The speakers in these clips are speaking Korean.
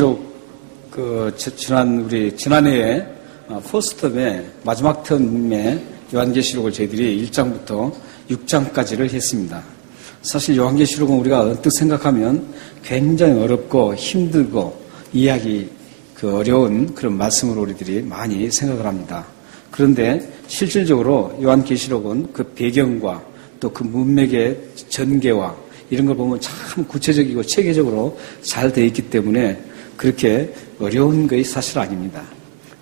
요한계시록 지난해에 포스텀의 마지막 텀에 요한계시록을 저희들이 1장부터 6장까지를 했습니다. 사실 요한계시록은 우리가 언뜻 생각하면 굉장히 어렵고 힘들고 이해하기 어려운 그런 말씀으로 우리들이 많이 생각을 합니다. 그런데 실질적으로 요한계시록은 그 배경과 또 그 문맥의 전개와 이런 걸 보면 참 구체적이고 체계적으로 잘 되어 있기 때문에 그렇게 어려운 것이 사실 아닙니다.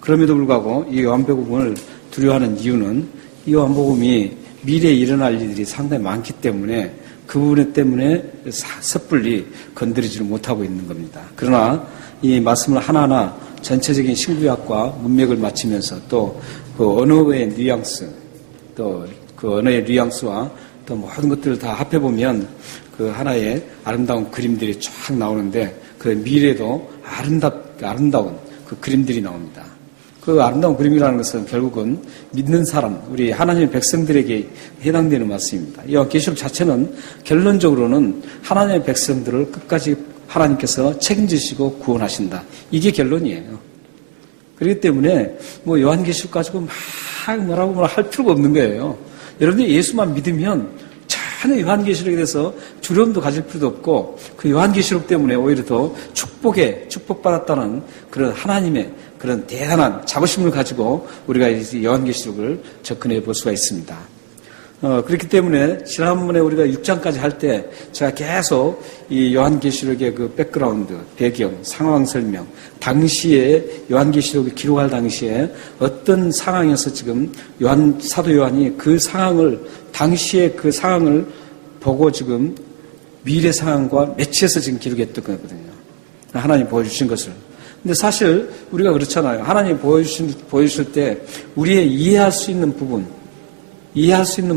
그럼에도 불구하고 이 요한복음을 두려워하는 이유는 이 요한복음이 미래에 일어날 일들이 상당히 많기 때문에 그 부분 때문에 섣불리 건드리지를 못하고 있는 겁니다. 그러나 이 말씀을 하나하나 전체적인 신구약과 문맥을 맞추면서 또 그 언어의 뉘앙스, 또 그 언어의 뉘앙스와 또 모든 것들을 다 합해보면 그 하나의 아름다운 그림들이 쫙 나오는데 그 미래도 아름다운 그 그림들이 나옵니다. 그 아름다운 그림이라는 것은 결국은 믿는 사람, 우리 하나님의 백성들에게 해당되는 말씀입니다. 이 계시록 자체는 결론적으로는 하나님의 백성들을 끝까지 하나님께서 책임지시고 구원하신다. 이게 결론이에요. 그렇기 때문에 뭐 요한계시록 가지고 막 뭐라고 할 필요가 없는 거예요. 여러분들이 예수만 믿으면 전혀 요한계시록에 대해서 두려움도 가질 필요도 없고 그 요한계시록 때문에 오히려 더 축복받았다는 그런 하나님의 그런 대단한 자부심을 가지고 우리가 이 요한계시록을 접근해 볼 수가 있습니다. 그렇기 때문에 지난번에 우리가 6장까지 할 때 제가 계속 이 요한계시록의 그 백그라운드, 배경, 상황 설명, 당시에 요한계시록을 기록할 당시에 어떤 상황에서 지금 사도 요한이 그 상황을, 당시에 그 상황을 보고 지금 미래 상황과 매치해서 지금 기록했던 거거든요. 하나님 보여주신 것을. 근데 사실 우리가 그렇잖아요. 하나님 보여주실 때 우리의 이해할 수 있는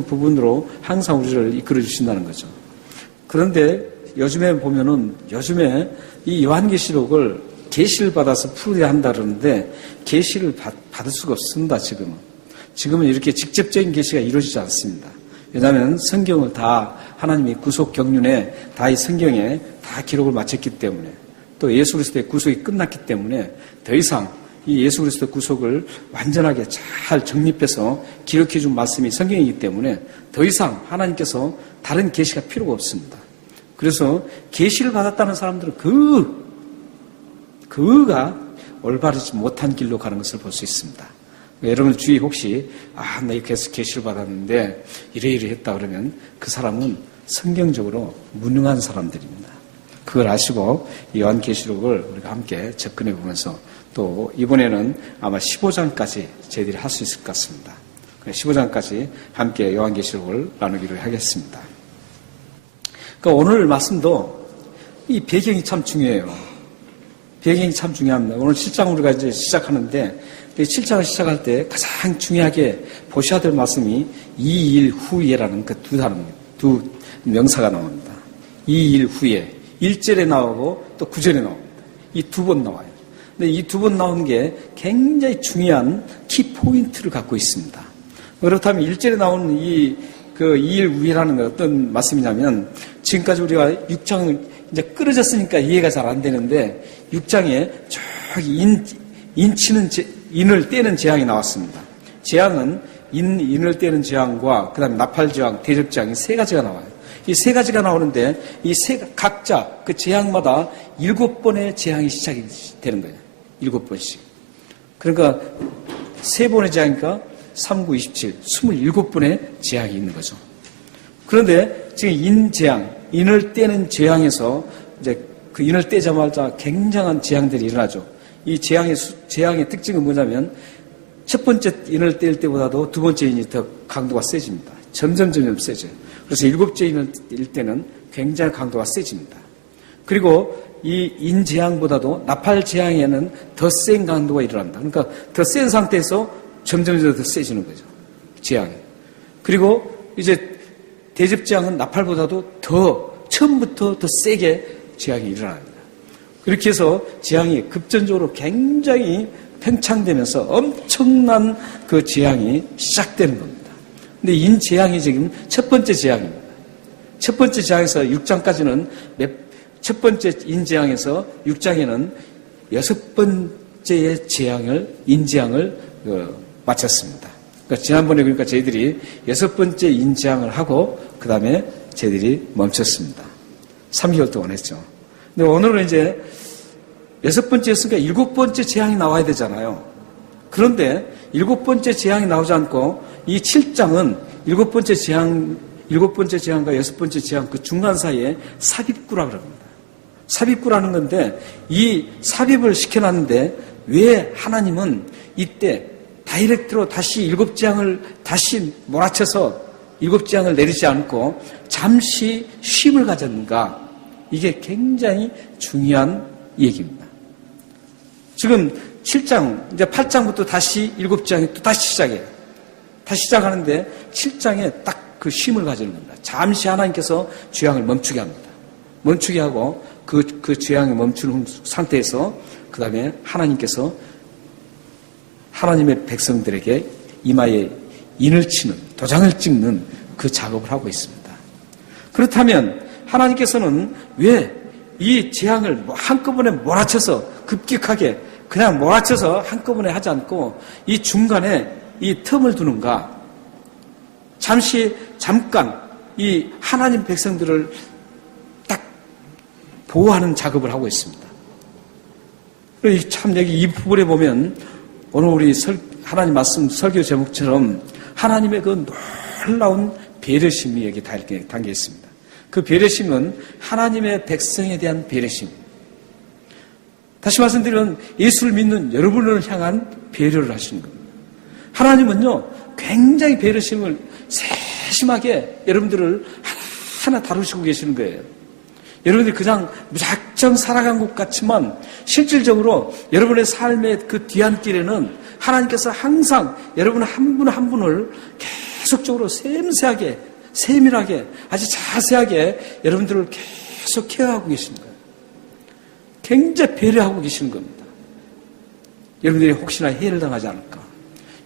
부분으로 항상 우리를 이끌어 주신다는 거죠. 그런데 요즘에 보면은 이 요한계시록을 계시를 받아서 풀어야 한다 그러는데 계시를 받을 수가 없습니다. 지금은 이렇게 직접적인 계시가 이루어지지 않습니다. 왜냐하면 성경을 다 하나님이 구속 경륜에 다 이 성경에 다 기록을 마쳤기 때문에 또 예수 그리스도의 구속이 끝났기 때문에 더 이상 이 예수 그리스도의 구속을 완전하게 잘 정립해서 기록해 준 말씀이 성경이기 때문에 더 이상 하나님께서 다른 계시가 필요가 없습니다. 그래서 계시를 받았다는 사람들은 그가 올바르지 못한 길로 가는 것을 볼 수 있습니다. 여러분 주위 혹시 나 이렇게 해서 계시를 받았는데 이래 했다 그러면 그 사람은 성경적으로 무능한 사람들입니다. 그걸 아시고 요한계시록을 우리가 함께 접근해 보면서 또 이번에는 아마 15장까지 저희들이 할 수 있을 것 같습니다. 15장까지 함께 요한계시록을 나누기로 하겠습니다. 그러니까 오늘 말씀도 이 배경이 참 중요해요. 배경이 참 중요합니다. 오늘 7장 우리가 이제 시작하는데 7장을 시작할 때 가장 중요하게 보셔야 될 말씀이 2일 후에라는 그 두 명사가 나옵니다. 2일 후에 1절에 나오고 또 9절에 나옵니다. 이 두 번 나와요. 근데 이 두 번 나오는 게 굉장히 중요한 키포인트를 갖고 있습니다. 그렇다면 1절에 나오는 이 2일 후에라는 건 어떤 말씀이냐면 지금까지 우리가 6장 이제 끌어졌으니까 이해가 잘 안 되는데 6장에 저기 인을 떼는 재앙이 나왔습니다. 재앙은 인을 떼는 재앙과 그 다음에 나팔재앙, 대접재앙 이 세 가지가 나와요. 이 세 가지가 나오는데 각자 그 재앙마다 7번의 재앙이 시작이 되는 거예요. 7번씩. 그러니까 3번의 재앙이니까 3, 9, 27, 27번의 재앙이 있는 거죠. 그런데 지금 인을 떼는 재앙에서 이제 그 인을 떼자마자 굉장한 재앙들이 일어나죠. 이 재앙의 특징은 뭐냐면 첫 번째 인을 뗄 때보다도 두 번째 인이 더 강도가 세집니다. 점점 세져요. 그래서 7째 인을 뗄 때는 굉장히 강도가 세집니다. 그리고 이 인재앙보다도 나팔재앙에는 더 센 강도가 일어납니다. 그러니까 더 센 상태에서 점점 더 세지는 거죠. 재앙이. 그리고 이제 대접재앙은 나팔보다도 처음부터 더 세게 재앙이 일어납니다. 그렇게 해서 재앙이 급전적으로 굉장히 팽창되면서 엄청난 그 재앙이 시작되는 겁니다. 근데 인재앙이 지금 첫 번째 재앙입니다. 첫 번째 재앙에서 6장까지는 첫 번째 인재앙에서 6장에는 여섯 번째의 인재앙을 마쳤습니다. 그러니까 지난번에 그러니까 저희들이 여섯 번째 인재앙을 하고 그 다음에 저희들이 멈췄습니다. 3개월 동안 했죠. 근데 오늘은 이제 여섯 번째였으니까 일곱 번째 재앙이 나와야 되잖아요. 그런데 일곱 번째 재앙이 나오지 않고 이 7장은 일곱 번째 재앙과 여섯 번째 재앙 그 중간 사이에 삽입구라고 합니다. 삽입구라는 건데 이 삽입을 시켜놨는데 왜 하나님은 이때 다이렉트로 다시 일곱 재앙을 다시 몰아쳐서 일곱 재앙을 내리지 않고 잠시 쉼을 가졌는가? 이게 굉장히 중요한 얘기입니다. 지금 7장, 이제 8장부터 다시 일곱 재앙이 또 다시 시작해요. 다시 시작하는데 7장에 딱 그 쉼을 가지는 겁니다. 잠시 하나님께서 재앙을 멈추게 합니다. 멈추게 하고 그 재앙이 멈추는 상태에서 그 다음에 하나님께서 하나님의 백성들에게 이마에 인을 치는, 도장을 찍는 그 작업을 하고 있습니다. 그렇다면 하나님께서는 왜 이 재앙을 한꺼번에 몰아쳐서 급격하게 그냥 몰아쳐서 한꺼번에 하지 않고 이 중간에 이 틈을 두는가? 잠깐 이 하나님 백성들을 딱 보호하는 작업을 하고 있습니다. 참 여기 이 부분에 보면 오늘 우리 하나님 말씀 설교 제목처럼 하나님의 그 놀라운 배려심이 여기 담겨 있습니다. 그 배려심은 하나님의 백성에 대한 배려심. 다시 말씀드리면 예수를 믿는 여러분을 향한 배려를 하시는 겁니다. 하나님은요 굉장히 배려심을 세심하게 여러분들을 하나 다루시고 계시는 거예요. 여러분들이 그냥 무작정 살아간 것 같지만 실질적으로 여러분의 삶의 그 뒤안길에는 하나님께서 항상 여러분 한 분 한 분을 계속적으로 세밀하게 아주 자세하게 여러분들을 계속 케어하고 계시는 거예요. 굉장히 배려하고 계시는 겁니다. 여러분들이 혹시나 해를 당하지 않을까?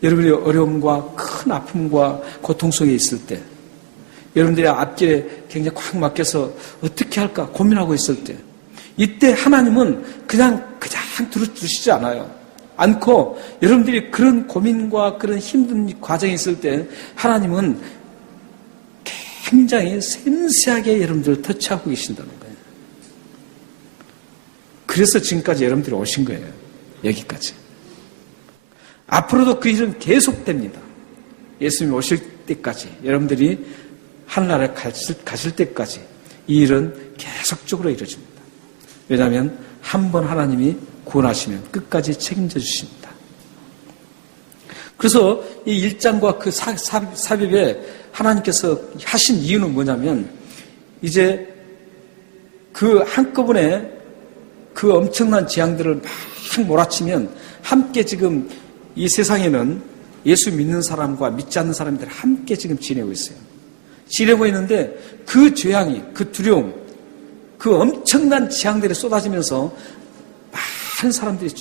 여러분의 어려움과 큰 아픔과 고통 속에 있을 때 여러분들의 앞길에 굉장히 꽉 막혀서 어떻게 할까 고민하고 있을 때 이때 하나님은 그냥 들어주시지 않고 여러분들이 그런 고민과 그런 힘든 과정이 있을 때 하나님은 굉장히 섬세하게 여러분들을 터치하고 계신다는 거예요. 그래서 지금까지 여러분들이 오신 거예요. 여기까지. 앞으로도 그 일은 계속됩니다. 예수님이 오실 때까지 여러분들이 하늘나라에 가실 때까지 이 일은 계속적으로 이루어집니다. 왜냐하면 한 번 하나님이 구원하시면 끝까지 책임져 주십니다. 그래서 이 1장과 그 삽입에 하나님께서 하신 이유는 뭐냐면 이제 그 한꺼번에 그 엄청난 재앙들을 막 몰아치면 함께 지금 이 세상에는 예수 믿는 사람과 믿지 않는 사람들이 함께 지금 지내고 있어요. 지내고 있는데 그 재앙이, 그 두려움, 그 엄청난 재앙들이 쏟아지면서 많은 사람들이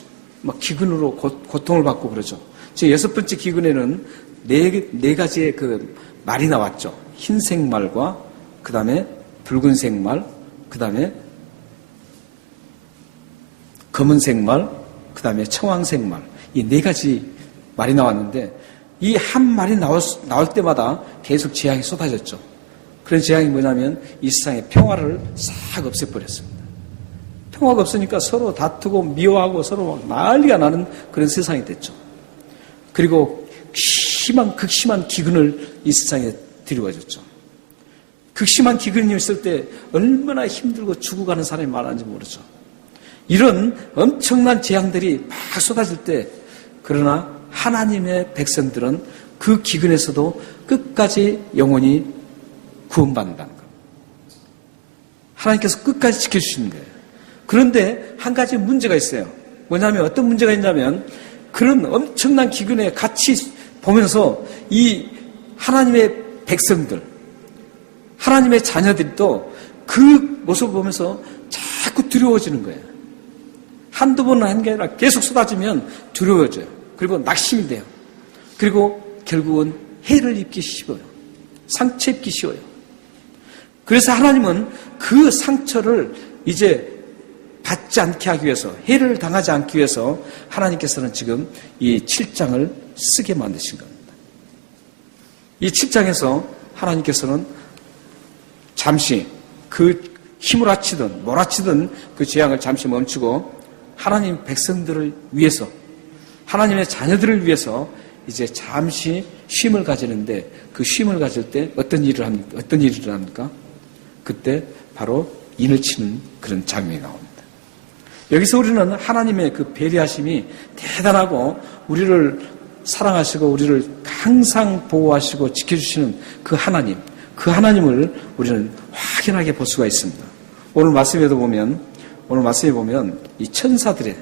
막 기근으로 고통을 받고 그러죠. 제 여섯 번째 기근에는 네 가지의 그 말이 나왔죠. 흰색 말과 그 다음에 붉은색 말, 그 다음에 검은색 말, 그 다음에 청황색 말. 이 네 가지 말이 나왔는데 이 한 말이 나올 때마다 계속 재앙이 쏟아졌죠. 그런 재앙이 뭐냐면 이 세상의 평화를 싹 없애버렸습니다. 평화가 없으니까 서로 다투고 미워하고 서로 막 난리가 나는 그런 세상이 됐죠. 그리고 극심한 기근을 이 세상에 드리워졌죠. 극심한 기근이 있을 때 얼마나 힘들고 죽어가는 사람이 많은지 모르죠. 이런 엄청난 재앙들이 막 쏟아질 때 그러나 하나님의 백성들은 그 기근에서도 끝까지 영원히 구원받는다는 것. 하나님께서 끝까지 지켜주시는 거예요. 그런데 한 가지 문제가 있어요. 뭐냐면 어떤 문제가 있냐면 그런 엄청난 기근에 같이 보면서 이 하나님의 백성들, 하나님의 자녀들이 또 그 모습을 보면서 자꾸 두려워지는 거예요. 한두 번 하는 게 아니라 계속 쏟아지면 두려워져요. 그리고 낙심이 돼요. 그리고 결국은 해를 입기 쉬워요. 상처 입기 쉬워요. 그래서 하나님은 그 상처를 이제 받지 않게 하기 위해서, 해를 당하지 않기 위해서 하나님께서는 지금 이 7장을 쓰게 만드신 겁니다. 이 7장에서 하나님께서는 잠시 그 힘을 합치든 몰아치든 그 재앙을 잠시 멈추고 하나님 백성들을 위해서, 하나님의 자녀들을 위해서 이제 잠시 쉼을 가지는데, 그 쉼을 가질 때 어떤 일을 합니까? 그때 바로 인을 치는 그런 장면이 나옵니다. 여기서 우리는 하나님의 그 배려하심이 대단하고, 우리를 사랑하시고 우리를 항상 보호하시고 지켜주시는 그 하나님을 우리는 확연하게 볼 수가 있습니다. 오늘 말씀에 보면 이 천사들이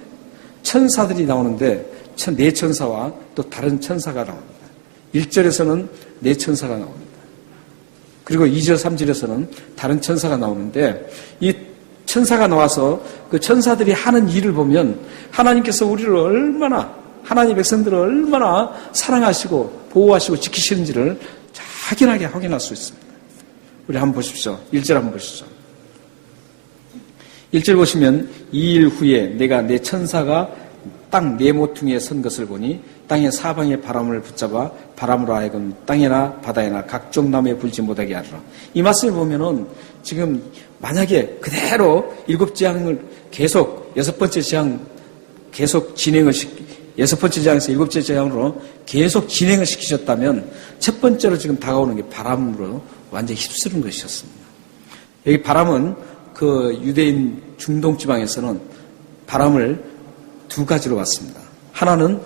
나오는데, 네 천사와 또 다른 천사가 나옵니다. 1절에서는 네 천사가 나옵니다. 그리고 2절, 3절에서는 다른 천사가 나오는데, 이 천사가 나와서 그 천사들이 하는 일을 보면 하나님께서 우리를 얼마나, 하나님 백성들을 얼마나 사랑하시고 보호하시고 지키시는지를 확연하게 확인할 수 있습니다. 우리 한번 보십시오. 1절 한번 보시죠. 1절 보시면, 2일 후에 내가 내 천사가 땅 네 모퉁이에 선 것을 보니 땅의 사방의 바람을 붙잡아 바람으로 하여금 땅이나 바다에나 각종 나무에 불지 못하게 하리라. 이 말씀을 보면은 지금 만약에 그대로 7재앙을 계속 여섯 번째 재앙에서 7번째 재앙으로 계속 진행을 시키셨다면, 첫 번째로 지금 다가오는 게 바람으로 완전히 휩쓸은 것이었습니다. 여기 바람은 그 유대인 중동 지방에서는 바람을 두 가지로 봤습니다. 하나는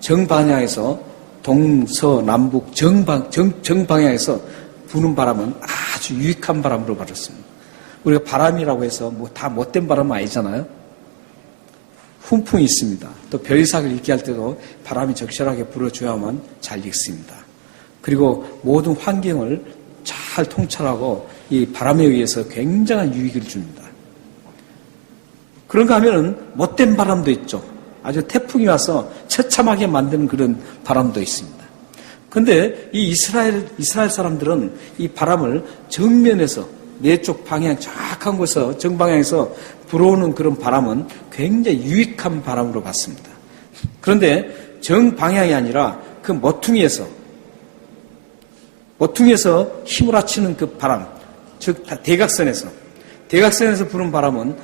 정방향에서 동서남북 정방향에서 부는 바람은 아주 유익한 바람으로 받았습니다. 우리가 바람이라고 해서 뭐 다 못된 바람은 아니잖아요. 훈풍이 있습니다. 또 별이삭을 읽게 할 때도 바람이 적절하게 불어줘야만 잘 읽습니다. 그리고 모든 환경을 잘 통찰하고 이 바람에 의해서 굉장한 유익을 줍니다. 그런가 하면은 못된 바람도 있죠. 아주 태풍이 와서 처참하게 만드는 그런 바람도 있습니다. 그런데 이 이스라엘 사람들은 이 바람을 정면에서, 네 쪽 방향 정확한 곳에서, 정방향에서 불어오는 그런 바람은 굉장히 유익한 바람으로 봤습니다. 그런데 정방향이 아니라 그 모퉁이에서 힘을 합치는 그 바람, 즉 대각선에서 부는 바람은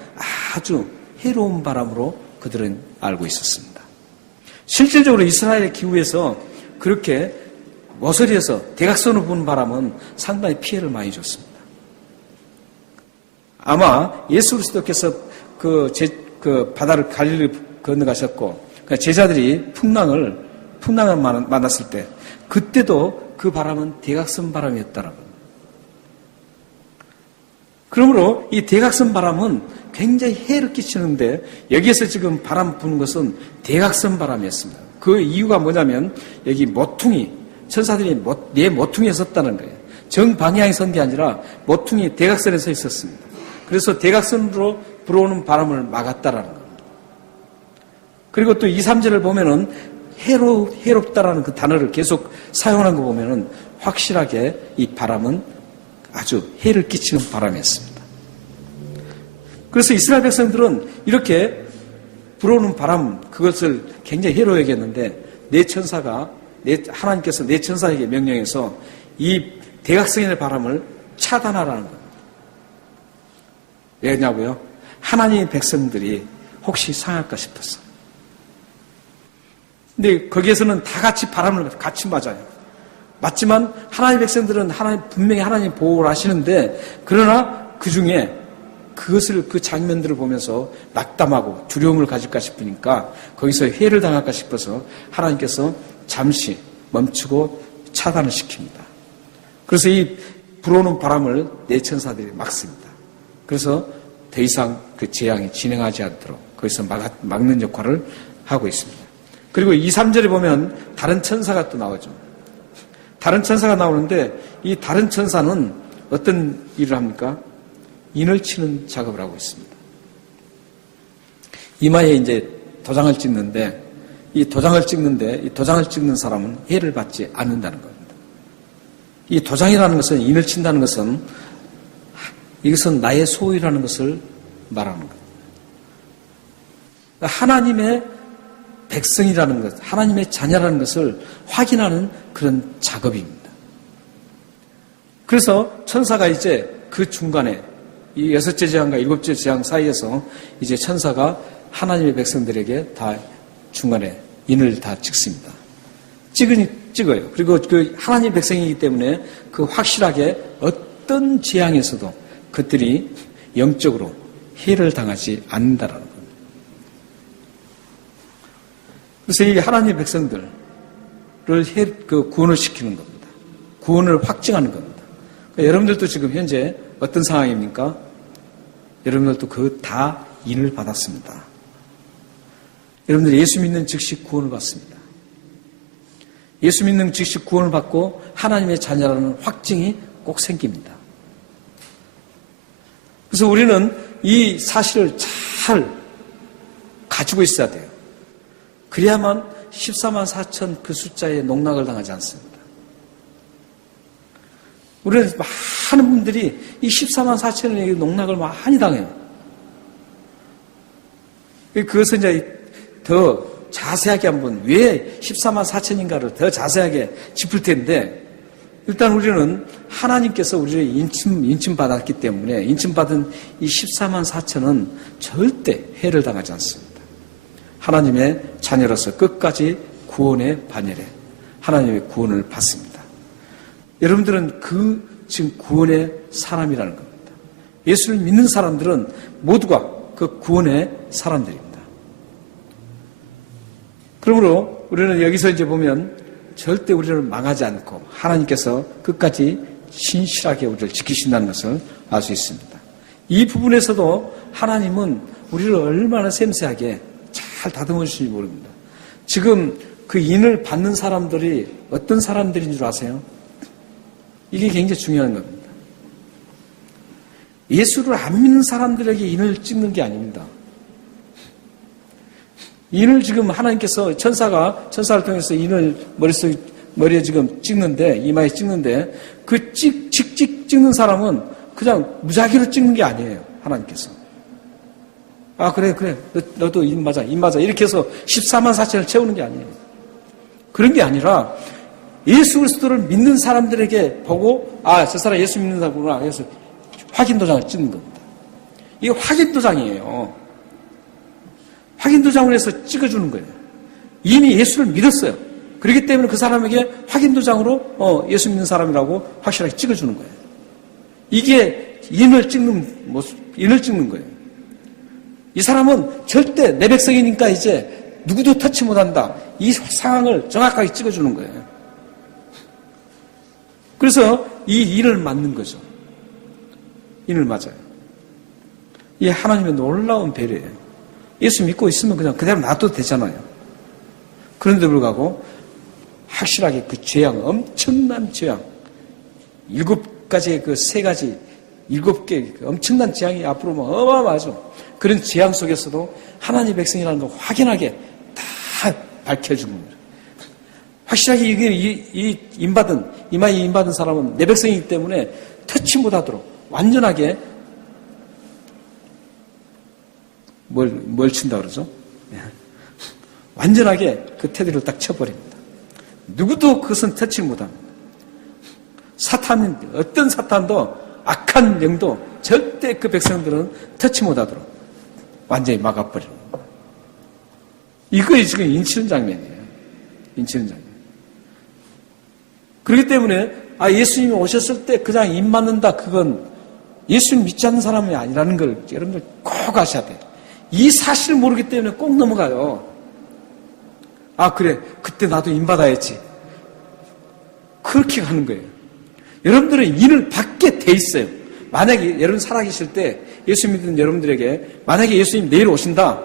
아주 해로운 바람으로 그들은 알고 있었습니다. 실질적으로 이스라엘의 기후에서 그렇게 모서리에서 대각선으로 부는 바람은 상당히 피해를 많이 줬습니다. 아마 예수 그리스도께서 그 바다를 갈릴리를 건너가셨고, 그 제자들이 풍랑을 만났을 때, 그때도 그 바람은 대각선 바람이었다라고. 그러므로 이 대각선 바람은 굉장히 해를 끼치는데, 여기에서 지금 바람 부는 것은 대각선 바람이었습니다. 그 이유가 뭐냐면, 여기 천사들이 네 모퉁이에 섰다는 거예요. 정방향에 선 게 아니라 모퉁이 대각선에 서 있었습니다. 그래서 대각선으로 불어오는 바람을 막았다라는 겁니다. 그리고 또 2, 3절을 보면은 해롭다라는 그 단어를 계속 사용하는 거 보면은 확실하게 이 바람은 아주 해를 끼치는 바람이었습니다. 그래서 이스라엘 백성들은 이렇게 불어오는 바람, 그것을 굉장히 해로 여겼는데, 하나님께서 네 천사에게 명령해서 이 대각선의 바람을 차단하라는 겁니다. 왜냐고요? 하나님의 백성들이 혹시 상할까 싶었어. 근데 거기에서는 다 같이 바람을 같이 맞아요. 맞지만 하나님의 백성들은 분명히 하나님 보호를 하시는데, 그러나 그 중에 그 장면들을 보면서 낙담하고 두려움을 가질까 싶으니까 거기서 해를 당할까 싶어서 하나님께서 잠시 멈추고 차단을 시킵니다. 그래서 이 불어오는 바람을 네 천사들이 막습니다. 그래서 더 이상 그 재앙이 진행하지 않도록 거기서 막는 역할을 하고 있습니다. 그리고 2, 3절에 보면 다른 천사가 또 나오죠. 다른 천사가 나오는데, 이 다른 천사는 어떤 일을 합니까? 인을 치는 작업을 하고 있습니다. 이마에 이제 도장을 찍는데, 이 도장을 찍는 사람은 해를 받지 않는다는 겁니다. 이 도장이라는 것은, 인을 친다는 것은, 이것은 나의 소유라는 것을 말하는 겁니다. 하나님의 백성이라는 것, 하나님의 자녀라는 것을 확인하는 그런 작업입니다. 그래서 천사가 이제 그 중간에 이 6째 재앙과 7째 재앙 사이에서 이제 천사가 하나님의 백성들에게 다 중간에 인을 다 찍습니다. 찍어요. 그리고 그 하나님의 백성이기 때문에 그 확실하게 어떤 재앙에서도 그들이 영적으로 해를 당하지 않는다라는 겁니다. 그래서 이 하나님의 백성들을 구원을 시키는 겁니다. 구원을 확증하는 겁니다. 그러니까 여러분들도 지금 현재 어떤 상황입니까? 여러분들도 그 다 인을 받았습니다. 여러분들이 예수 믿는 즉시 구원을 받습니다. 예수 믿는 즉시 구원을 받고 하나님의 자녀라는 확증이 꼭 생깁니다. 그래서 우리는 이 사실을 잘 가지고 있어야 돼요. 그래야만 14만 4천 그 숫자에 농락을 당하지 않습니다. 우리는 많은 분들이 이 14만 4천에게 농락을 많이 당해요. 그것은 이제 더 자세하게 한번 왜 14만 4천인가를 더 자세하게 짚을 텐데, 일단 우리는 하나님께서 우리를 인침받았기 때문에 인침받은 이 14만 4천은 절대 해를 당하지 않습니다. 하나님의 자녀로서 끝까지 구원의 반열에 하나님의 구원을 받습니다. 여러분들은 지금 구원의 사람이라는 겁니다. 예수를 믿는 사람들은 모두가 그 구원의 사람들입니다. 그러므로 우리는 여기서 이제 보면 절대 우리를 망하지 않고 하나님께서 끝까지 신실하게 우리를 지키신다는 것을 알 수 있습니다. 이 부분에서도 하나님은 우리를 얼마나 섬세하게 잘 다듬어 주실지 모릅니다. 지금 그 인을 받는 사람들이 어떤 사람들인 줄 아세요? 이게 굉장히 중요한 겁니다. 예수를 안 믿는 사람들에게 인을 찍는 게 아닙니다. 인을 지금 하나님께서 천사를 통해서 인을 머리에 지금 찍는데, 이마에 찍는데, 그 찍는 사람은 그냥 무작위로 찍는 게 아니에요. 하나님께서. 아, 그래. 너도 인 맞아. 이렇게 해서 14만 4천을 채우는 게 아니에요. 그런 게 아니라 예수 그리스도를 믿는 사람들에게 보고, 아, 저 사람 예수 믿는 사람구나. 그래서 확인도장을 찍는 겁니다. 이게 확인도장이에요. 확인도장을 해서 찍어주는 거예요. 이미 예수를 믿었어요. 그렇기 때문에 그 사람에게 확인도장으로 예수 믿는 사람이라고 확실하게 찍어주는 거예요. 이게 인을 찍는 거예요. 이 사람은 절대 내 백성이니까 이제 누구도 터치 못한다. 이 상황을 정확하게 찍어주는 거예요. 그래서 이 인을 맞는 거죠. 인을 맞아요. 이게 하나님의 놀라운 배려예요. 예수 믿고 있으면 그냥 그대로 놔둬도 되잖아요. 그런데 불구하고 확실하게 그 재앙, 엄청난 재앙, 7가지의 그 3가지, 7개 엄청난 재앙이 앞으로 뭐 어마어마하죠. 그런 재앙 속에서도 하나님의 백성이라는 걸 확연하게 다 밝혀주는 거예요. 확실하게 이게 이마에 임받은 사람은 내 백성이기 때문에 터치 못하도록 완전하게 뭘 친다 그러죠? 완전하게 그 테두리를 딱 쳐버립니다. 누구도 그것은 터치를 못합니다. 어떤 사탄도 악한 영도 절대 그 백성들은 터치 못하도록 완전히 막아버리는 거예요. 이거 지금 인치는 장면이에요. 인치는 장면. 그렇기 때문에 예수님이 오셨을 때 그냥 입 맞는다, 그건 예수님 믿지 않는 사람이 아니라는 걸 여러분들 꼭 아셔야 돼요. 이 사실을 모르기 때문에 꼭 넘어가요. 아, 그래. 그때 나도 인받아야지. 그렇게 가는 거예요. 여러분들은 인을 받게 돼 있어요. 만약에 여러분 살아계실 때 예수 믿는 여러분들에게 만약에 예수님 내일 오신다.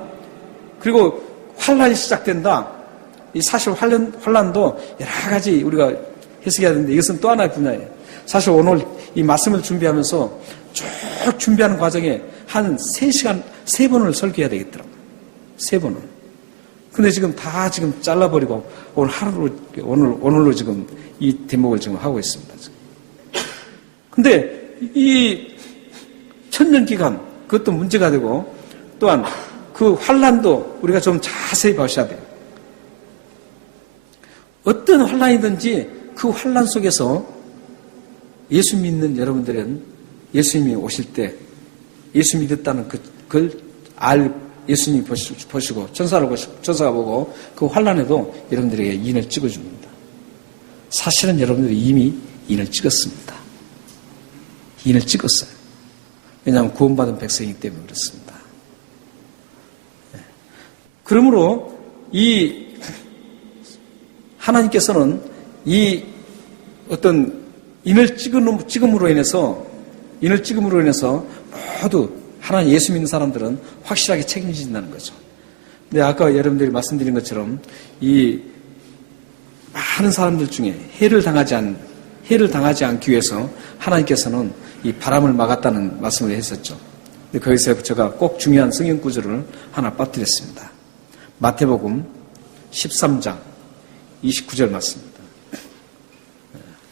그리고 환란이 시작된다. 이 사실 환란도 여러 가지 우리가 해석해야 되는데 이것은 또 하나의 분야예요. 사실 오늘 이 말씀을 준비하면서 쭉 준비하는 과정에 한 3시간, 3번을 설교해야 되겠더라고요. 3번을. 근데 지금 다 지금 잘라버리고 오늘로 지금 이 대목을 지금 하고 있습니다. 지금. 근데 이 천년 기간 그것도 문제가 되고 또한 그 환난도 우리가 좀 자세히 보셔야 돼요. 어떤 환난이든지 그 환난 속에서 예수 믿는 여러분들은 예수님이 오실 때 예수 믿었다는 그걸 예수님이 보시고 천사가 보고 그 환난에도 여러분들에게 인을 찍어줍니다. 사실은 여러분들이 이미 인을 찍었습니다. 인을 찍었어요. 왜냐하면 구원받은 백성이기 때문에 그렇습니다. 그러므로 이 하나님께서는 이 어떤 인을 찍음으로 인해서 모두 하나님 예수 믿는 사람들은 확실하게 책임진다는 거죠. 근데 아까 여러분들이 말씀드린 것처럼 이 많은 사람들 중에 해를 당하지 않기 위해서 하나님께서는 이 바람을 막았다는 말씀을 했었죠. 근데 거기서 제가 꼭 중요한 성경 구절을 하나 빠뜨렸습니다. 마태복음 13장 29절 말씀입니다.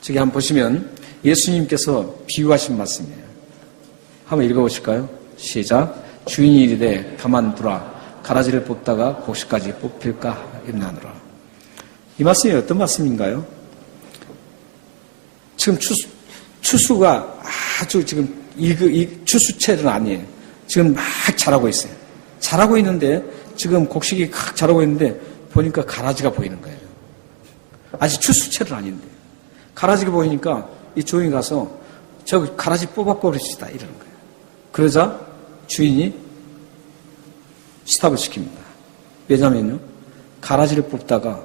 저기 한번 보시면 예수님께서 비유하신 말씀이에요. 한번 읽어보실까요? 시작. 주인이 이르되 가만두라. 가라지를 뽑다가 곡식까지 뽑힐까 염려하노라. 이 말씀이 어떤 말씀인가요? 지금 추수가 아주 지금 이 추수철은 아니에요. 지금 막 자라고 있어요. 자라고 있는데 지금 곡식이 막 자라고 있는데 보니까 가라지가 보이는 거예요. 아직 추수철은 아닌데 가라지가 보이니까 이 조용히 가서 저 가라지 뽑아버립시다 이러는 거예요. 그러자 주인이 스탑을 시킵니다. 왜냐면요 가라지를 뽑다가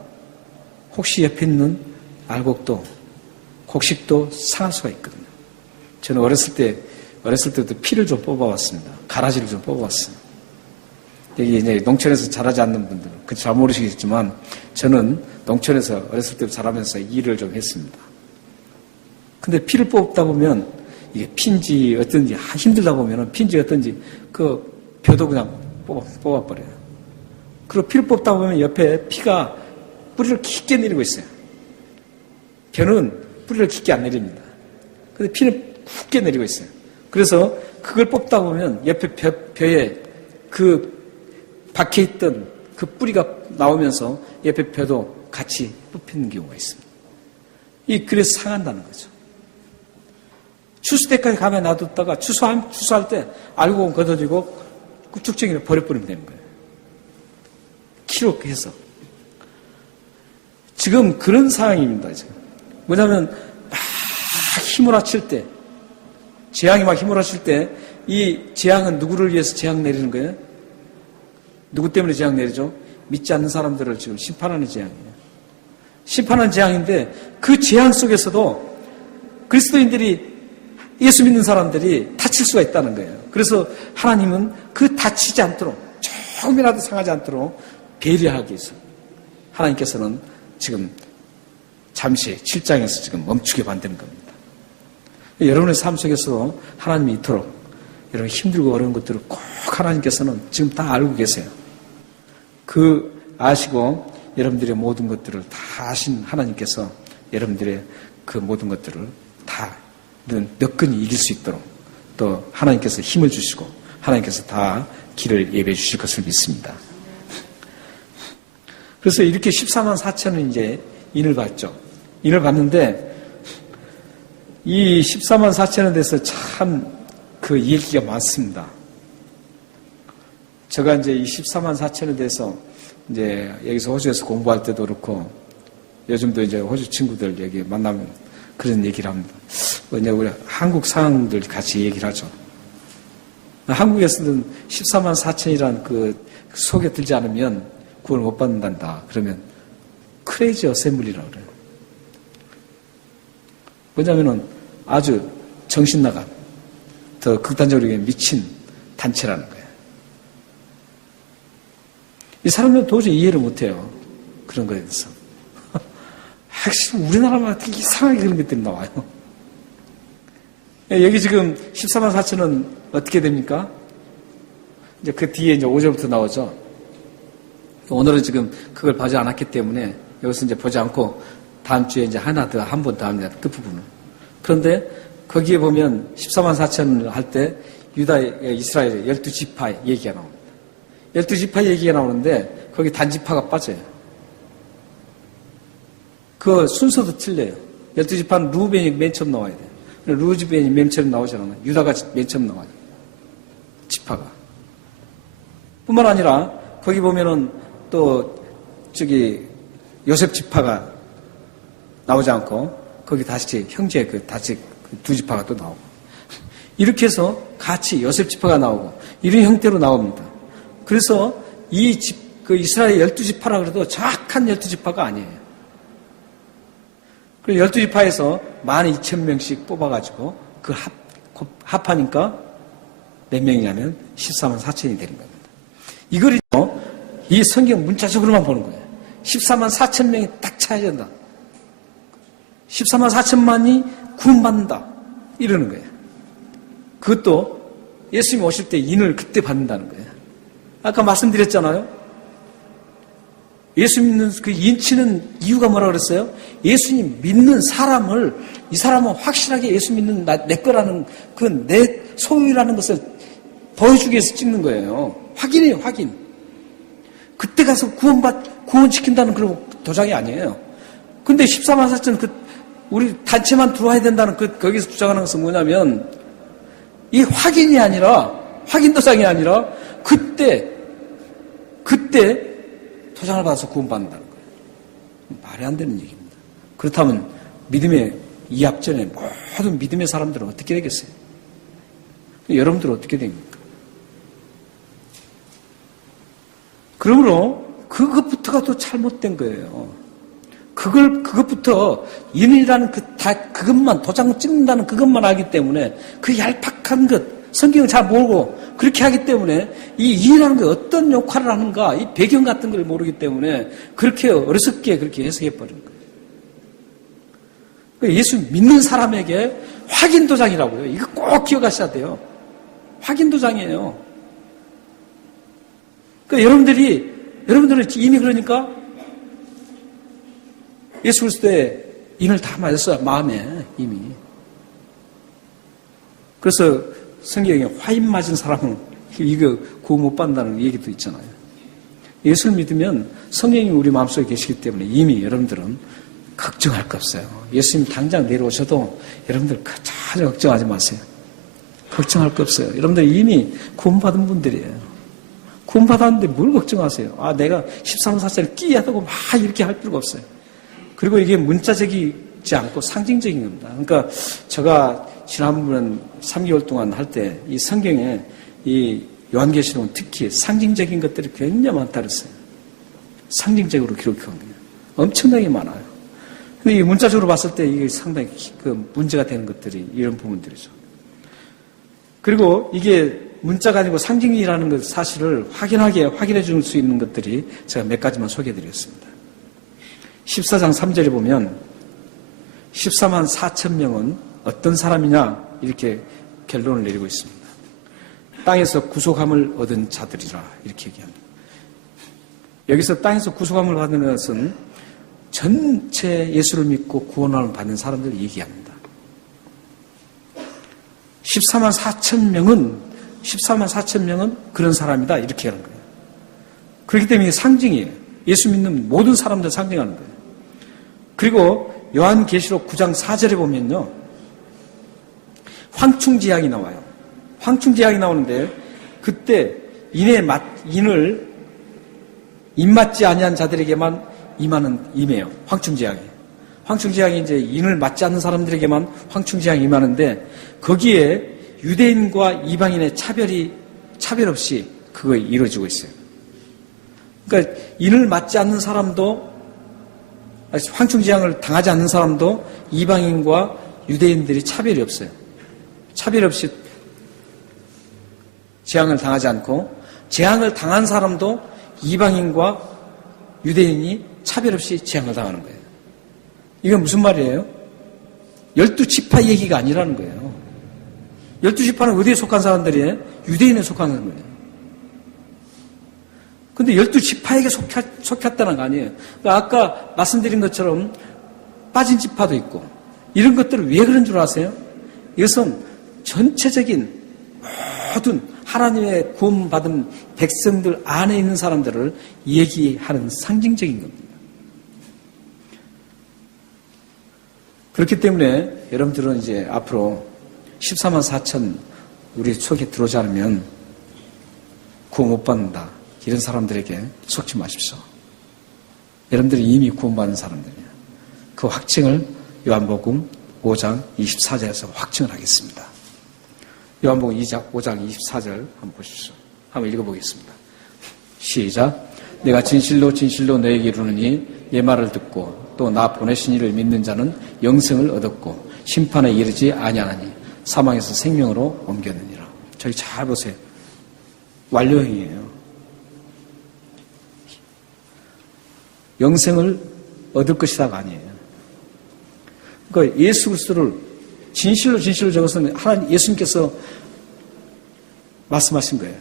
혹시 옆에 있는 알곡도 곡식도 상할 수가 있거든요. 저는 어렸을 때부터 피를 좀 뽑아왔습니다. 가라지를 좀 뽑아왔어요. 여기 이제 농촌에서 자라지 않는 분들은 잘 모르시겠지만 저는 농촌에서 어렸을 때부터 자라면서 일을 좀 했습니다. 근데 피를 뽑다 보면 이게 피인지 어떤지 힘들다 보면 피인지 어떤지 그 벼도 그냥 뽑아버려요. 그리고 피를 뽑다 보면 옆에 피가 뿌리를 깊게 내리고 있어요. 벼는 뿌리를 깊게 안 내립니다. 근데 피는 굵게 내리고 있어요. 그래서 그걸 뽑다 보면 옆에 벼에 그 박혀있던 그 뿌리가 나오면서 옆에 벼도 같이 뽑히는 경우가 있습니다. 그래서 상한다는 거죠. 추수 때까지 가만히 놔뒀다가 추수할 때 알고 걷어지고 그 쭉정이를 버려버리면 되는 거예요. 키로해서. 지금 그런 상황입니다. 지금. 뭐냐면 막 휘몰아칠 때 재앙이 막 휘몰아칠 때 이 재앙은 누구를 위해서 재앙 내리는 거예요? 누구 때문에 재앙 내리죠? 믿지 않는 사람들을 지금 심판하는 재앙이에요. 심판하는 재앙인데 그 재앙 속에서도 그리스도인들이 예수 믿는 사람들이 다칠 수가 있다는 거예요. 그래서 하나님은 그 다치지 않도록 조금이라도 상하지 않도록 배려하기 위해서 하나님께서는 지금 잠시 7장에서 지금 멈추게 만드는 겁니다. 여러분의 삶 속에서 하나님이 이토록 여러분 힘들고 어려운 것들을 꼭 하나님께서는 지금 다 알고 계세요. 그 아시고 여러분들의 모든 것들을 다 아신 하나님께서 여러분들의 그 모든 것들을 다 너끈히 이길 수 있도록 또 하나님께서 힘을 주시고 하나님께서 다 길을 예배해 주실 것을 믿습니다. 그래서 이렇게 14만 4천은 이제 인을 받죠. 인을 받는데 이 14만 4천에 대해서 참 그 얘기가 많습니다. 제가 이제 이 14만 4천에 대해서 이제 여기서 호주에서 공부할 때도 그렇고 요즘도 이제 호주 친구들 여기 만나면 그런 얘기를 합니다. 이제 우리 한국 상황들 같이 얘기를 하죠. 한국에서는 14만 4천이라는 그 속에 들지 않으면 구원을 못 받는단다. 그러면 크레이지 어셈블리라고 그래요. 뭐냐면은 아주 정신 나간 더 극단적으로 미친 단체라는 거예요. 이 사람들은 도저히 이해를 못해요. 그런 거에 대해서. 우리나라만 되게 이상하게 그런 것들이 나와요. 여기 지금 14만 4천은 어떻게 됩니까? 이제 그 뒤에 이제 5절부터 나오죠. 오늘은 지금 그걸 보지 않았기 때문에 여기서 이제 보지 않고 다음 주에 이제 한 번 더 합니다. 끝부분을. 그런데 거기에 보면 14만 4천을 할 때 유다의 이스라엘의 12지파 얘기가 나옵니다. 12지파 얘기가 나오는데 거기 단지파가 빠져요. 그 순서도 틀려요. 12지파는 루벤이 맨 처음 나와야 돼요. 루즈벤이 맨 처음 나오지 않아요. 유다가 맨 처음 나와요. 지파가. 뿐만 아니라 거기 보면은 또 요셉 지파가 나오지 않고 거기 다시 형제 다시 두 지파가 또 나오고 이렇게 해서 같이 요셉 지파가 나오고 이런 형태로 나옵니다. 그래서 이스라엘 12지파라 그래도 정확한 12지파가 아니에요. 그리고 12지파에서 12,000명씩 뽑아가지고 그 합하니까 몇 명이냐면 14만 4천이 되는 겁니다. 이걸 이 성경 문자적으로만 보는 거예요. 14만 4천 명이 딱 차야 된다. 14만 4천만이 구원받는다. 이러는 거예요. 그것도 예수님 오실 때 인을 그때 받는다는 거예요. 아까 말씀드렸잖아요. 예수 믿는 그 인치는 이유가 뭐라 그랬어요? 예수님 믿는 사람을 이 사람은 확실하게 예수 믿는 내 거라는 그 내 소유라는 것을 보여주기 위해서 찍는 거예요. 확인이에요, 확인. 그때 가서 구원시킨다는 그런 도장이 아니에요. 근데 14만 4천 우리 단체만 들어와야 된다는 거기서 주장하는 것은 뭐냐면 이 확인이 아니라 확인 도장이 아니라 그때 도장을 받아서 구원받는다는 거예요. 말이 안 되는 얘기입니다. 그렇다면 믿음의 이 앞전에 모든 믿음의 사람들은 어떻게 되겠어요? 여러분들은 어떻게 됩니까? 그러므로 그것부터가 또 잘못된 거예요. 그것부터 인이라는 그것만 도장 찍는다는 그것만 하기 때문에 그 얄팍한 것 성경을 잘 모르고 그렇게 하기 때문에 이 인이라는 게 어떤 역할을 하는가 이 배경 같은 걸 모르기 때문에 그렇게 어리석게 그렇게 해석해 버린 거예요. 그러니까 예수 믿는 사람에게 확인 도장이라고요. 이거 꼭 기억하셔야 돼요. 확인 도장이에요. 그러니까 여러분들은 이미 그러니까 예수 그리스도의 인을 다 맞았어요. 마음에 이미. 그래서 성경에 화인 맞은 사람은 이거 구원 못 받는다는 얘기도 있잖아요. 예수를 믿으면 성령이 우리 마음속에 계시기 때문에 이미 여러분들은 걱정할 거 없어요. 예수님 당장 내려오셔도 여러분들 전혀 걱정하지 마세요. 걱정할 거 없어요. 여러분들 이미 구원받은 분들이에요. 구원받았는데 뭘 걱정하세요? 내가 13만 4천을 끼야하고 막 이렇게 할 필요가 없어요. 그리고 이게 문자적이지 않고 상징적인 겁니다. 그러니까 제가 지난번 3개월 동안 할 때 이 성경에 이 요한계시록은 특히 상징적인 것들이 굉장히 많다 그랬어요. 상징적으로 기록한 거예요. 엄청나게 많아요. 근데 이 문자적으로 봤을 때 이게 상당히 문제가 되는 것들이 이런 부분들이죠. 그리고 이게 문자가 아니고 상징이라는 것 사실을 확인해 줄 수 있는 것들이 제가 몇 가지만 소개해 드리겠습니다. 14장 3절에 보면 14만 4천 명은 어떤 사람이냐 이렇게 결론을 내리고 있습니다. 땅에서 구속함을 얻은 자들이라 이렇게 얘기합니다. 여기서 땅에서 구속함을 받는 것은 전체 예수를 믿고 구원을 받는 사람들을 얘기합니다. 14만 4천 명은 그런 사람이다 이렇게 하는 거예요. 그렇기 때문에 상징이에요. 예수 믿는 모든 사람들 상징하는 거예요. 그리고 요한계시록 9장 4절에 보면요. 황충지향이 나와요. 황충지향이 나오는데 그때 인을 입맞지 아니한 자들에게만 임해요. 황충지향이. 황충지향이 이제 인을 맞지 않는 사람들에게만 황충지향이 임하는데 거기에 유대인과 이방인의 차별 없이 그거 이루어지고 있어요. 그러니까 인을 맞지 않는 사람도 황충지향을 당하지 않는 사람도 이방인과 유대인들이 차별이 없어요. 차별 없이 재앙을 당하지 않고 재앙을 당한 사람도 이방인과 유대인이 차별 없이 재앙을 당하는 거예요. 이건 무슨 말이에요? 12지파 얘기가 아니라는 거예요. 12지파는 어디에 속한 사람들이에요? 유대인에 속한 거예요. 근데 12지파에게 속했다는 거 아니에요. 그러니까 아까 말씀드린 것처럼 빠진 지파도 있고 이런 것들을 왜 그런 줄 아세요? 이것은 전체적인 모든 하나님의 구원받은 백성들 안에 있는 사람들을 얘기하는 상징적인 겁니다. 그렇기 때문에 여러분들은 이제 앞으로 14만 4천 우리 속에 들어오지 않으면 구원 못 받는다. 이런 사람들에게 속지 마십시오. 여러분들이 이미 구원받은 사람들이에요. 그 확증을 요한복음 5장 24절에서 확증을 하겠습니다. 요한복음 5장 24절 한번 보십시오. 한번 읽어보겠습니다. 시작. 내가 진실로 진실로 너에게 이르노니 내 말을 듣고 또 나 보내신 이를 믿는 자는 영생을 얻었고 심판에 이르지 아니하나니 사망에서 생명으로 옮겼느니라. 저기 잘 보세요. 완료형이에요. 영생을 얻을 것이다가 아니에요. 그러니까 예수 그리스도를 진실로 진실로 적어서는 하나님 예수님께서 말씀하신 거예요.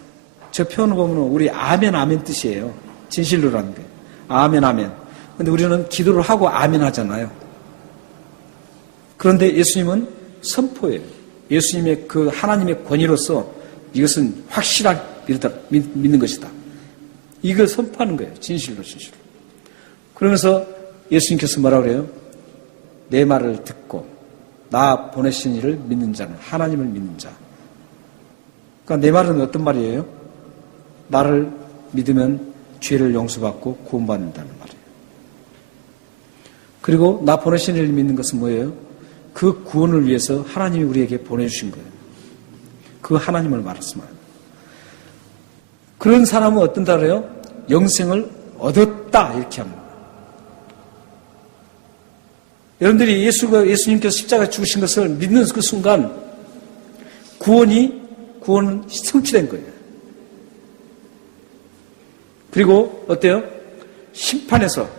저 표현을 보면 우리 아멘 아멘 뜻이에요. 진실로라는 게. 아멘 아멘. 근데 우리는 기도를 하고 아멘 하잖아요. 그런데 예수님은 선포예요. 예수님의 그 하나님의 권위로서 이것은 확실하게 믿는 것이다. 이걸 선포하는 거예요. 진실로 진실로. 그러면서 예수님께서 뭐라고 그래요? 내 말을 듣고 나 보내신 이를 믿는 자는 하나님을 믿는 자. 그러니까 내 말은 어떤 말이에요? 나를 믿으면 죄를 용서받고 구원받는다는 말이에요. 그리고 나 보내신 이를 믿는 것은 뭐예요? 그 구원을 위해서 하나님이 우리에게 보내주신 거예요. 그 하나님을 말했습니다. 그런 사람은 어떤다 그래요? 영생을 얻었다 이렇게 합니다. 여러분들이 예수님께서 십자가에 죽으신 것을 믿는 그 순간 구원은 성취된 거예요. 그리고 어때요? 심판에서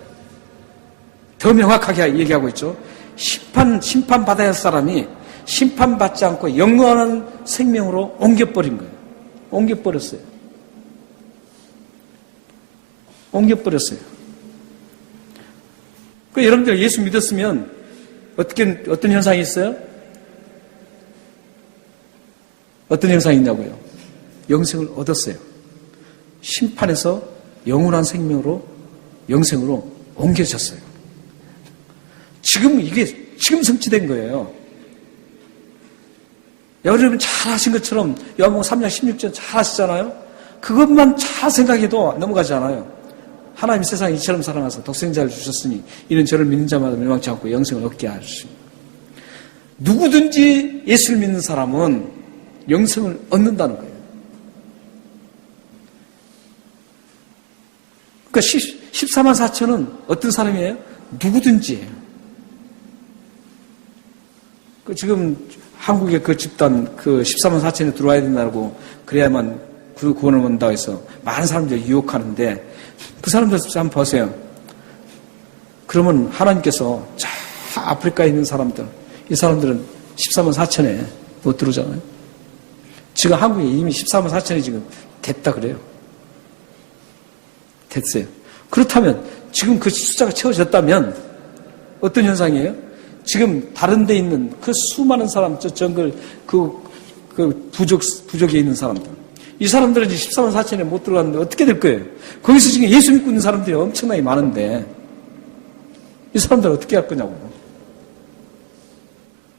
더 명확하게 얘기하고 있죠. 심판받아야 할 사람이 심판받지 않고 영원한 생명으로 옮겨버린 거예요. 옮겨버렸어요. 그 여러분들 예수 믿었으면 어떤 현상이 있어요? 어떤 현상이 있냐고요? 영생을 얻었어요. 심판에서 영원한 생명으로 영생으로 옮겨졌어요. 지금 성취된 거예요. 여러분 잘 하신 것처럼 요한복음 3장 16절 잘 하시잖아요. 그것만 잘 생각해도 넘어가지 않아요. 하나님 세상에 이처럼 사랑하사 독생자를 주셨으니 이는 저를 믿는 자마다 멸망치 않고 영생을 얻게 하시니 누구든지 예수를 믿는 사람은 영생을 얻는다는 거예요. 그러니까 14만 4천은 어떤 사람이에요? 누구든지예요. 지금 한국의 그 집단 그 14만 4천에 들어와야 된다고 그래야만 그 구원을 얻는다고 해서 많은 사람들이 유혹하는데 그 사람들 한번 보세요. 그러면 하나님께서 저 아프리카에 있는 사람들, 이 사람들은 14만 4천에 못 들어오잖아요. 지금 한국에 이미 14만 4천이 지금 됐다 그래요. 됐어요. 그렇다면 지금 그 숫자가 채워졌다면 어떤 현상이에요? 지금 다른 데 있는 그 수많은 사람, 저 정글, 그 부족에 있는 사람들. 이 사람들은 이제 14만 4천에 못 들어갔는데 어떻게 될 거예요? 거기서 지금 예수 믿고 있는 사람들이 엄청나게 많은데 이 사람들 어떻게 할 거냐고.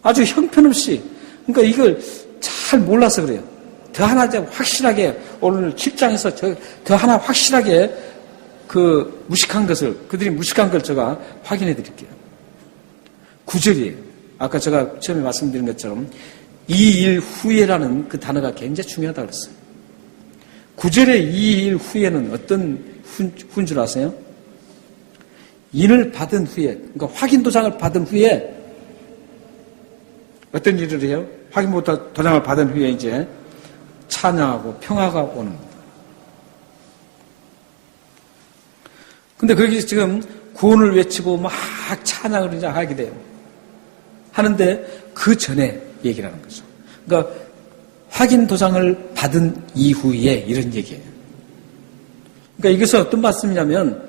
아주 형편없이. 그러니까 이걸 잘 몰라서 그래요. 더 하나 확실하게 오늘 7장에서 더 하나 확실하게 그들이 무식한 걸 제가 확인해 드릴게요. 9절이에요. 아까 제가 처음에 말씀드린 것처럼 이 일 후에라는 그 단어가 굉장히 중요하다고 그랬어요. 9절의 이 일 후에는 어떤 후인 줄 아세요? 인을 받은 후에, 그러니까 확인 도장을 받은 후에 어떤 일을 해요? 확인 도장을 받은 후에 이제 찬양하고 평화가 오는 겁니다. 근데 거기 지금 구원을 외치고 막 찬양을 이제 하게 돼요. 하는데 그 전에 얘기를 하는 거죠. 그러니까 확인 도장을 받은 이후에 이런 얘기예요. 그러니까 이것은 어떤 말씀이냐면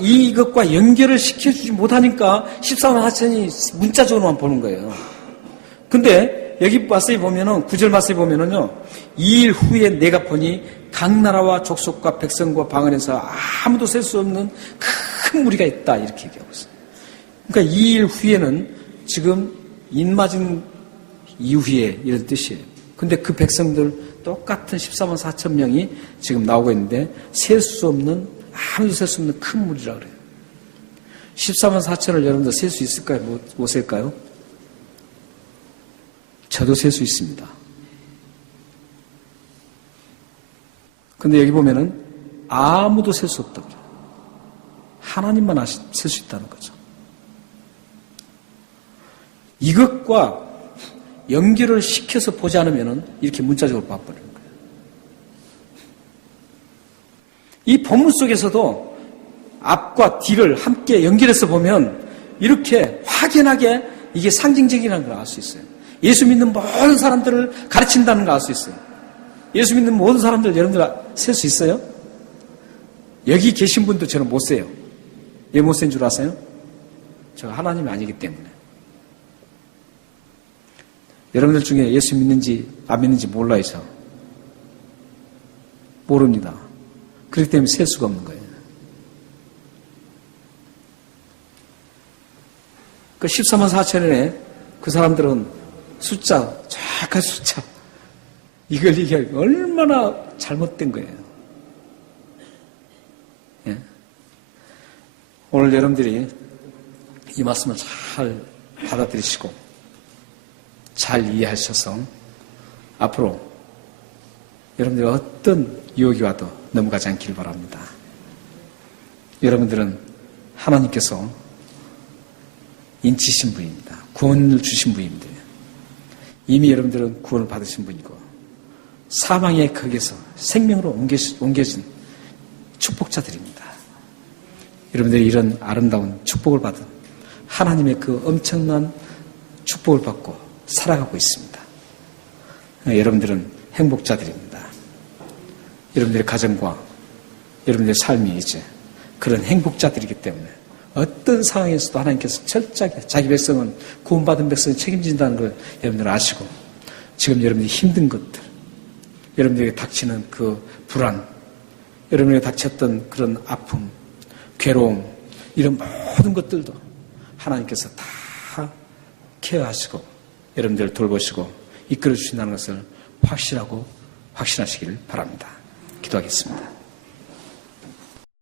이것과 연결을 시켜주지 못하니까 14만 4천이 문자적으로만 보는 거예요. 근데 그런데 여기 말씀에 보면은 9절 말씀에 보면은요. 2일 후에 내가 보니 각 나라와 족속과 백성과 방언에서 아무도 셀 수 없는 큰 무리가 있다 이렇게 얘기하고 있어요. 그러니까 2일 후에는 지금 인맞은 이후에 이런 뜻이에요. 근데 그 백성들 똑같은 14만 4천 명이 지금 나오고 있는데 셀 수 없는 아무도 셀 수 없는 큰 무리라 그래요. 14만 4천을 여러분들 셀 수 있을까요? 못 셀까요? 저도 셀 수 있습니다. 근데 여기 보면은 아무도 셀 수 없다고 그래요. 하나님만 셀 수 있다는 거죠. 이것과 연결을 시켜서 보지 않으면은 이렇게 문자적으로 봐버리는 거예요. 이 본문 속에서도 앞과 뒤를 함께 연결해서 보면 이렇게 확연하게 이게 상징적이라는 걸 알 수 있어요. 예수 믿는 모든 사람들을 가르친다는 걸 알 수 있어요. 예수 믿는 모든 사람들 여러분들 셀 수 있어요? 여기 계신 분도 저는 못 세요. 왜 못 센 줄 아세요? 제가 하나님이 아니기 때문에. 여러분들 중에 예수 믿는지 안 믿는지 몰라요. 저. 모릅니다. 그렇기 때문에 셀 수가 없는 거예요. 그 14만 4천에 그 사람들은 숫자, 정확한 숫자, 이걸 얘기하기 얼마나 잘못된 거예요. 예? 오늘 여러분들이 이 말씀을 잘 받아들이시고 잘 이해하셔서 앞으로 여러분들이 어떤 유혹이 와도 넘어가지 않기를 바랍니다. 여러분들은 하나님께서 인치신 분입니다. 구원을 주신 분입니다. 이미 여러분들은 구원을 받으신 분이고 사망의 극에서 생명으로 옮겨진 축복자들입니다. 여러분들이 이런 아름다운 축복을 받은 하나님의 그 엄청난 축복을 받고 살아가고 있습니다. 여러분들은 행복자들입니다. 여러분들의 가정과 여러분들의 삶이 이제 그런 행복자들이기 때문에 어떤 상황에서도 하나님께서 철저하게 자기 백성은 구원받은 백성을 책임진다는 걸 여러분들 아시고 지금 여러분들이 힘든 것들, 여러분들에게 닥치는 그 불안, 여러분에게 닥쳤던 그런 아픔, 괴로움 이런 모든 것들도 하나님께서 다 케어하시고 여러분들을 돌보시고 이끌어 주신다는 것을 확신하시길 바랍니다. 기도하겠습니다.